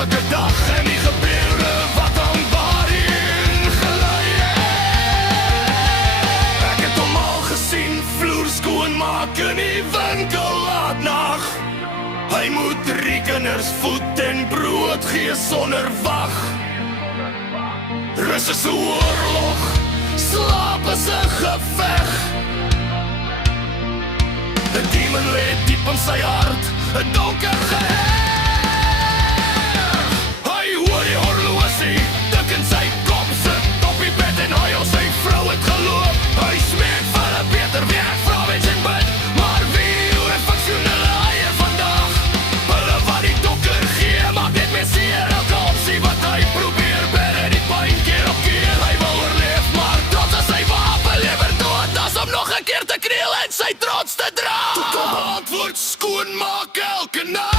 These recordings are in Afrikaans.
vreeslike dag en die gebeure wat aan waarheen gelei het. Ek het hom al gesien, vloer skoon maak in die winkel laat nag. Hy moet 3 kinders voed en brood gee sonder wag. Rus is 'n oorlog, slaap is 'n geveg. 'n Demon lê diep in sy hart, 'n donker geheg. Hy hoor die horlosie, dik in sy kop, sit op die bed en hy al sy vrou het geloop. Hy smeek vir 'n beter werk, vrou en sy bid, maar wie hoe funksionele eie vandag? Hulle wat die donker gee, maak dit meer seer. Elke opsie wat hy probeer, bere die pijn keer op keer. Hy wil oorleef, maar trots as sy wapen lever dood, as om nog 'n keer te kneel en sy trots te dra. Tot om antwoord skoon maak elke nag.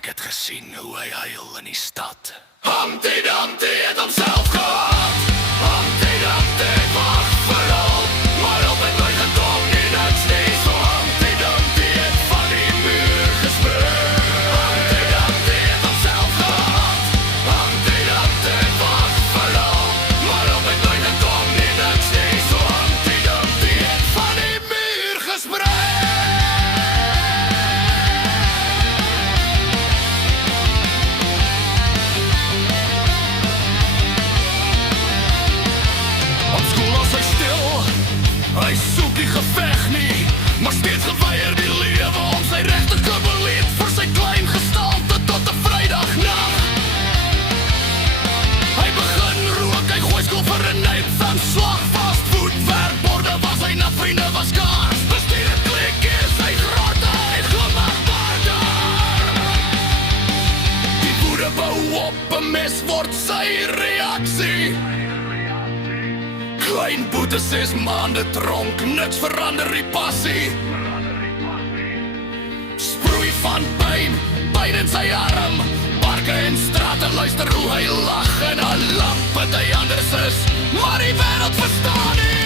Ek het gesien hoe hy huil in die stad. Humpty Dumpty het homself gehad. Humpty Dumpty het wag vir hulp, maar hulp het nooit gekom nie, niks nie. So Humpty Dumpty het van die muur gespring. Humpty Dumpty het homself gehad. Humpty Dumpty het wag vir hulp, maar hulp het nooit gekom nie, niks nie. So Humpty Dumpty het van die muur gespring. Hy soek die geveg nie, maar steeds geweier die lewe om sy regte te beleef vir sy klein gestalte tot 'n Vrydagnacht. Hy begin rook, hy gooi skool vir 'n Nathan slag vast voetverborde waar sy na vriende was kaars. Bestuur het klikkeer, sy grote en glimlach daar. Die woede bou op, 'n mes word sy reaksie. Klein boete 6 maande tronk, niks verander die passie. Sproei van pyn in sy arm, parke en strate luister hoe hy lag en 'n lamp wat hy anders is, maar die wêreld verstaan nie.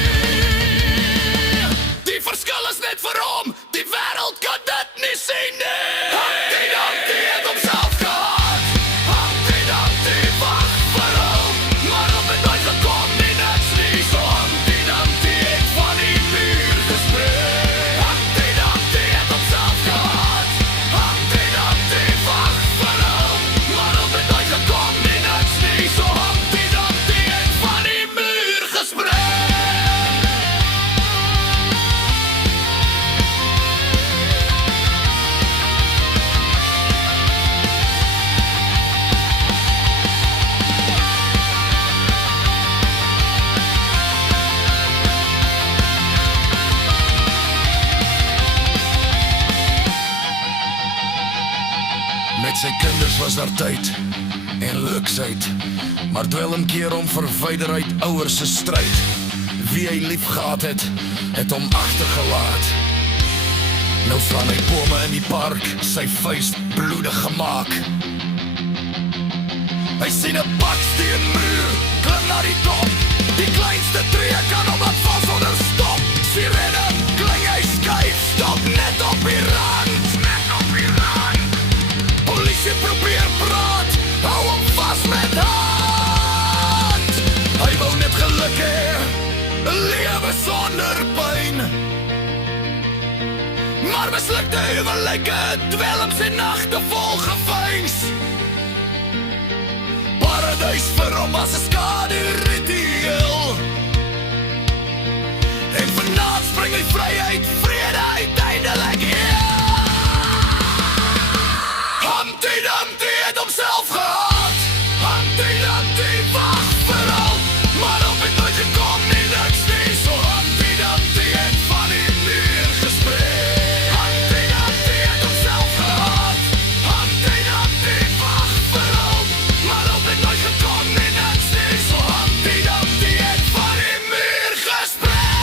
Die verskil is net vir hom, die wêreld kan dit nie sien nie. Humpty Dumpty het homself gehad. Humpty Dumpty wag vir hulp, maar hulp het nooit gekom nie, niks nie. So Humpty Dumpty het van die muur gespring. Humpty Dumpty het homself gehad. Humpty Dumpty wag vir hulp, maar hulp het nooit gekom nie, niks nie. So Humpty Dumpty het van die muur gespring. Met sy kinders was daar tyd en luksheid, maar dwelmkeer om verwyder uit ouers se stryd. Wie hy lief gehad het hom agtergelaat. Nou slaan hy bome in die park, sy vuis bloedig gemaak. Hy sien 'n baksteenmuur, klim na die top. Die kleinste tree kan hom laat val sonder stop. Sirene, kling hy skuif, stop net op die rand. Net op die rand. Polisie probeer praat, hou hom vas met hand. Hy wou net geluk hê, 'n lewe sonder pyn. Maar mislukte huwelike, dwelms en nagte vol geveins. Paradys vir hom as 'n skaduritueel. En vanaand spring hy vryheid, vrede uiteindelik hier. Humpty Dumpty het homself gehad. Humpty Dumpty wag vir hulp, maar hulp het nooit gekom nie, niks nie. So Humpty Dumpty het van die muur gespring. Humpty Dumpty het homself gehad. Humpty Dumpty wag vir hulp, maar hulp het nooit gekom nie, niks nie. So Humpty Dumpty het van die muur gespring.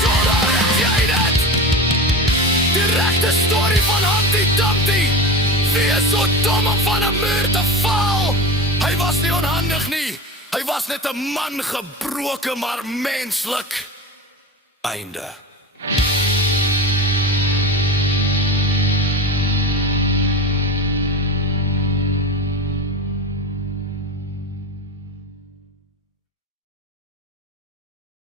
So daar het jy dit, die regte storie van Humpty Dumpty. Wie is so dom om van 'n muur te val? Hy was nie onhandig nie, hy was net 'n man, gebroken maar menslik. Einde.